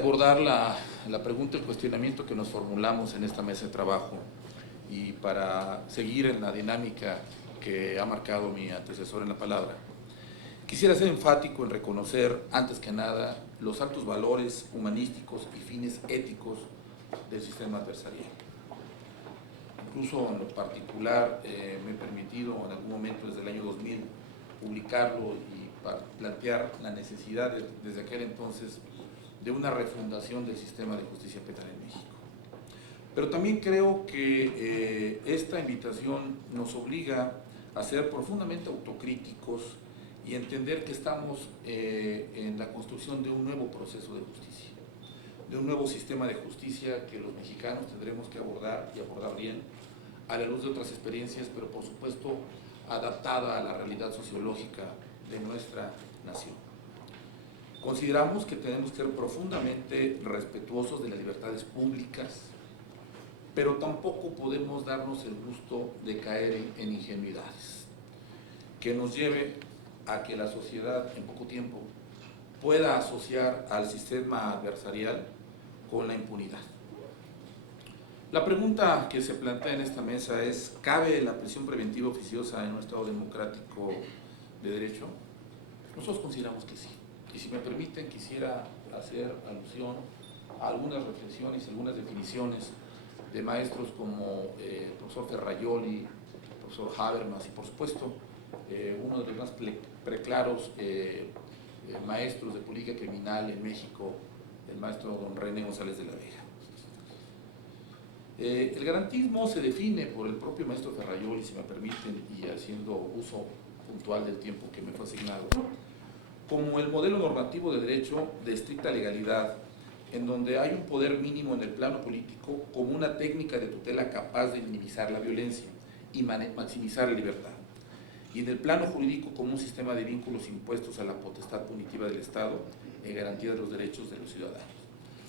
Abordar la pregunta, el cuestionamiento que nos formulamos en esta mesa de trabajo, y para seguir en la dinámica que ha marcado mi antecesor en la palabra, quisiera ser enfático en reconocer, antes que nada, los altos valores humanísticos y fines éticos del sistema adversarial. Incluso en lo particular me he permitido en algún momento desde el año 2000 publicarlo y plantear la necesidad desde aquel entonces de una refundación del sistema de justicia penal en México. Pero también creo que esta invitación nos obliga a ser profundamente autocríticos y entender que estamos en la construcción de un nuevo proceso de justicia, de un nuevo sistema de justicia que los mexicanos tendremos que abordar y abordar bien a la luz de otras experiencias, pero por supuesto adaptada a la realidad sociológica de nuestra nación. Consideramos que tenemos que ser profundamente respetuosos de las libertades públicas, pero tampoco podemos darnos el gusto de caer en ingenuidades que nos lleve a que la sociedad en poco tiempo pueda asociar al sistema adversarial con la impunidad. La pregunta que se plantea en esta mesa es: ¿cabe la prisión preventiva oficiosa en un Estado democrático de derecho? Nosotros consideramos que sí. Y si me permiten, quisiera hacer alusión a algunas reflexiones, algunas definiciones de maestros como el profesor Ferrajoli, el profesor Habermas y por supuesto uno de los más preclaros maestros de política criminal en México, el maestro don René González de la Vega. El garantismo se define por el propio maestro Ferrajoli, si me permiten, y haciendo uso puntual del tiempo que me fue asignado, como el modelo normativo de derecho de estricta legalidad, en donde hay un poder mínimo en el plano político como una técnica de tutela capaz de minimizar la violencia y maximizar la libertad, y en el plano jurídico como un sistema de vínculos impuestos a la potestad punitiva del Estado en garantía de los derechos de los ciudadanos.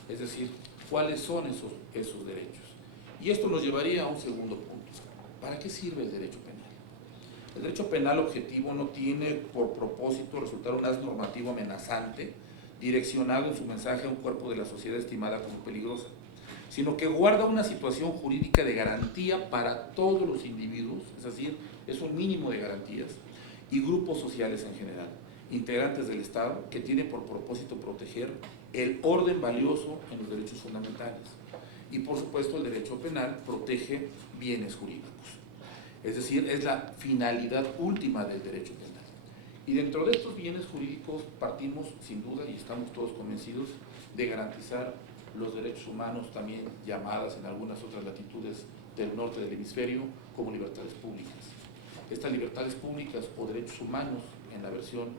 Es decir, ¿cuáles son esos derechos? Y esto nos llevaría a un segundo punto. ¿Para qué sirve el derecho penal? El derecho penal objetivo no tiene por propósito resultar un haz normativo amenazante, direccionado en su mensaje a un cuerpo de la sociedad estimada como peligrosa, sino que guarda una situación jurídica de garantía para todos los individuos, es decir, es un mínimo de garantías, y grupos sociales en general, integrantes del Estado, que tiene por propósito proteger el orden valioso en los derechos fundamentales. Y por supuesto el derecho penal protege bienes jurídicos. Es decir, es la finalidad última del derecho penal. Y dentro de estos bienes jurídicos partimos, sin duda, y estamos todos convencidos, de garantizar los derechos humanos, también llamadas en algunas otras latitudes del norte del hemisferio como libertades públicas. Estas libertades públicas o derechos humanos, en la versión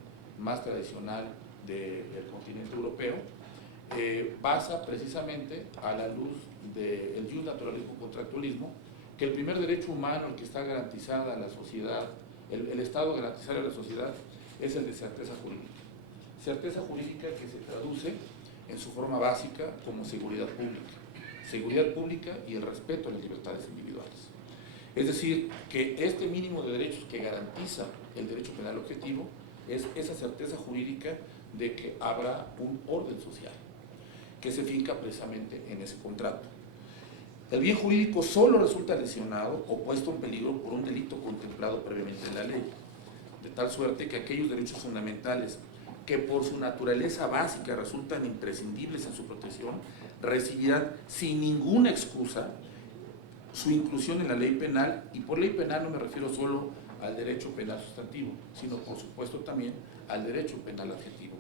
más tradicional del continente europeo, basa precisamente a la luz del jus naturalismo contractualismo, que el primer derecho humano, el que está garantizada a la sociedad, el Estado garantizar a la sociedad, es el de certeza jurídica. Certeza jurídica que se traduce en su forma básica como seguridad pública. Seguridad pública y el respeto a las libertades individuales. Es decir, que este mínimo de derechos que garantiza el derecho penal objetivo es esa certeza jurídica de que habrá un orden social que se finca precisamente en ese contrato. El bien jurídico solo resulta lesionado o puesto en peligro por un delito contemplado previamente en la ley, de tal suerte que aquellos derechos fundamentales que por su naturaleza básica resultan imprescindibles en su protección, recibirán sin ninguna excusa su inclusión en la ley penal, y por ley penal no me refiero solo al derecho penal sustantivo, sino por supuesto también al derecho penal adjetivo,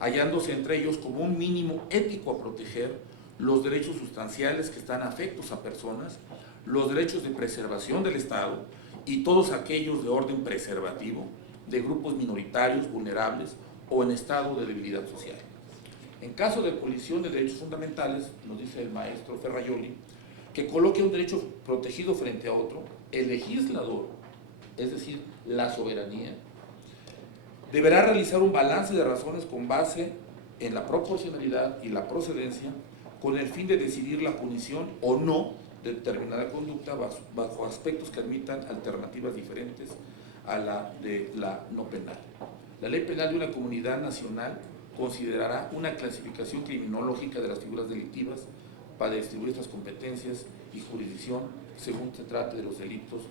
hallándose entre ellos como un mínimo ético a proteger los derechos sustanciales que están afectos a personas, los derechos de preservación del Estado y todos aquellos de orden preservativo de grupos minoritarios, vulnerables o en estado de debilidad social. En caso de colisión de derechos fundamentales, nos dice el maestro Ferrajoli, que coloque un derecho protegido frente a otro, el legislador, es decir, la soberanía, deberá realizar un balance de razones con base en la proporcionalidad y la procedencia, con el fin de decidir la punición o no de determinada conducta bajo aspectos que admitan alternativas diferentes a la de la no penal. La ley penal de una comunidad nacional considerará una clasificación criminológica de las figuras delictivas para distribuir estas competencias y jurisdicción según se trate de los delitos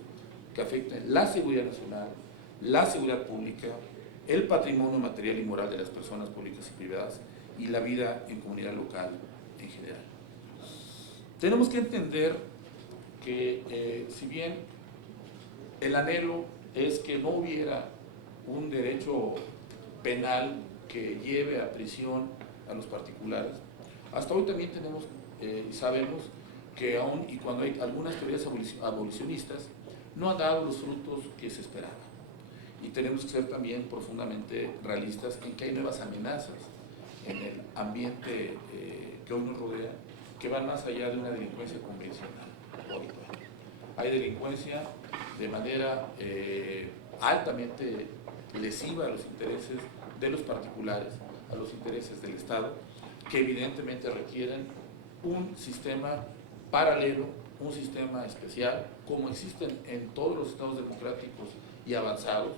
que afecten la seguridad nacional, la seguridad pública, el patrimonio material y moral de las personas públicas y privadas y la vida en comunidad local en general. Tenemos que entender que si bien el anhelo es que no hubiera un derecho penal que lleve a prisión a los particulares, hasta hoy también tenemos sabemos que aún y cuando hay algunas teorías abolicionistas no han dado los frutos que se esperaban. Y tenemos que ser también profundamente realistas en que hay nuevas amenazas en el ambiente que hoy nos rodea, que van más allá de una delincuencia convencional. Hay delincuencia de manera altamente lesiva a los intereses de los particulares, a los intereses del Estado, que evidentemente requieren un sistema paralelo, un sistema especial, como existen en todos los estados democráticos y avanzados.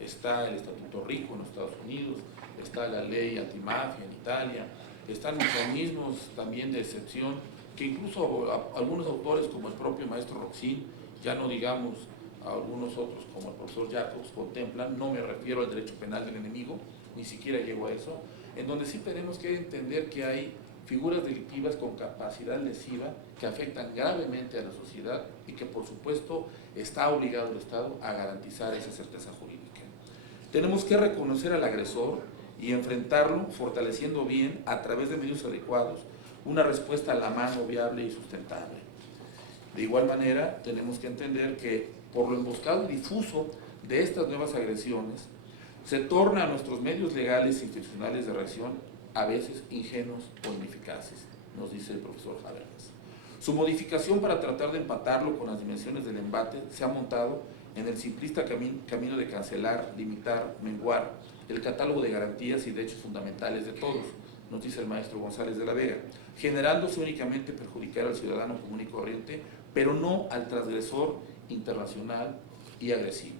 Está el Estatuto Rico en los Estados Unidos, está la ley antimafia en Italia, están mecanismos también de excepción que incluso algunos autores como el propio maestro Roxin, ya no digamos a algunos otros como el profesor Jacobs, contemplan. No me refiero al derecho penal del enemigo, ni siquiera llego a eso, en donde sí tenemos que entender que hay figuras delictivas con capacidad lesiva que afectan gravemente a la sociedad y que por supuesto está obligado el Estado a garantizar esa certeza jurídica. Tenemos que reconocer al agresor y enfrentarlo fortaleciendo bien a través de medios adecuados una respuesta a la mano viable y sustentable. De igual manera tenemos que entender que por lo emboscado y difuso de estas nuevas agresiones se torna a nuestros medios legales e institucionales de reacción a veces ingenuos o ineficaces, nos dice el profesor Habermas. Su modificación para tratar de empatarlo con las dimensiones del embate se ha montado en el simplista camino de cancelar, limitar, menguar el catálogo de garantías y derechos fundamentales de todos, nos dice el maestro González de la Vega, generándose únicamente perjudicar al ciudadano común y corriente, pero no al transgresor internacional y agresivo.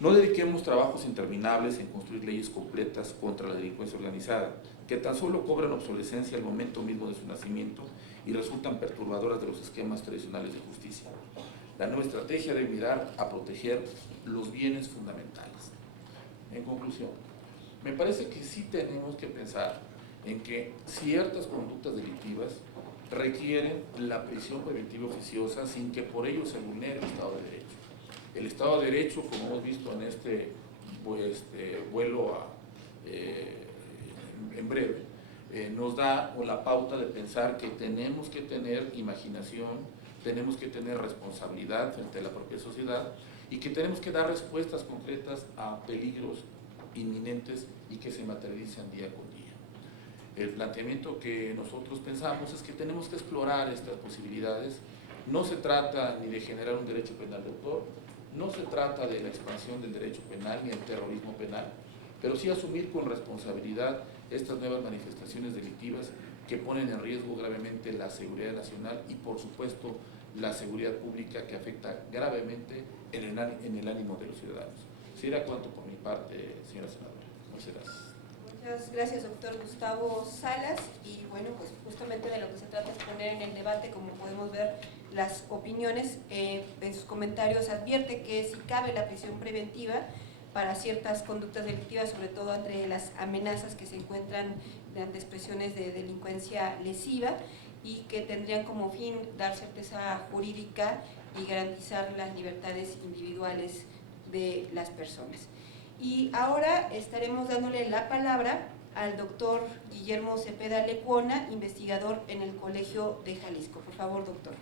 No dediquemos trabajos interminables en construir leyes completas contra la delincuencia organizada, que tan solo cobran obsolescencia al momento mismo de su nacimiento y resultan perturbadoras de los esquemas tradicionales de justicia. La nueva estrategia debe mirar a proteger los bienes fundamentales. En conclusión, me parece que sí tenemos que pensar en que ciertas conductas delictivas requieren la prisión preventiva oficiosa sin que por ello se vulnere el Estado de Derecho. El Estado de Derecho, como hemos visto en este vuelo en breve, nos da la pauta de pensar que tenemos que tener imaginación, tenemos que tener responsabilidad frente a la propia sociedad y que tenemos que dar respuestas concretas a peligros inminentes y que se materializan día con día. El planteamiento que nosotros pensamos es que tenemos que explorar estas posibilidades. No se trata ni de generar un derecho penal de autor, no se trata de la expansión del derecho penal ni del terrorismo penal, pero sí asumir con responsabilidad estas nuevas manifestaciones delictivas que ponen en riesgo gravemente la seguridad nacional y por supuesto la seguridad pública, que afecta gravemente en el ánimo de los ciudadanos. Será cuanto por mi parte, señora senadora. Muchas gracias. Muchas gracias, doctor Gustavo Salas. Y bueno, pues justamente de lo que se trata es poner en el debate, como podemos ver, las opiniones. En sus comentarios advierte que si cabe la prisión preventiva para ciertas conductas delictivas, sobre todo entre las amenazas que se encuentran ante expresiones de delincuencia lesiva, y que tendrían como fin dar certeza jurídica y garantizar las libertades individuales de las personas. Y ahora estaremos dándole la palabra al doctor Guillermo Cepeda Lecuona, investigador en el Colegio de Jalisco. Por favor, doctor.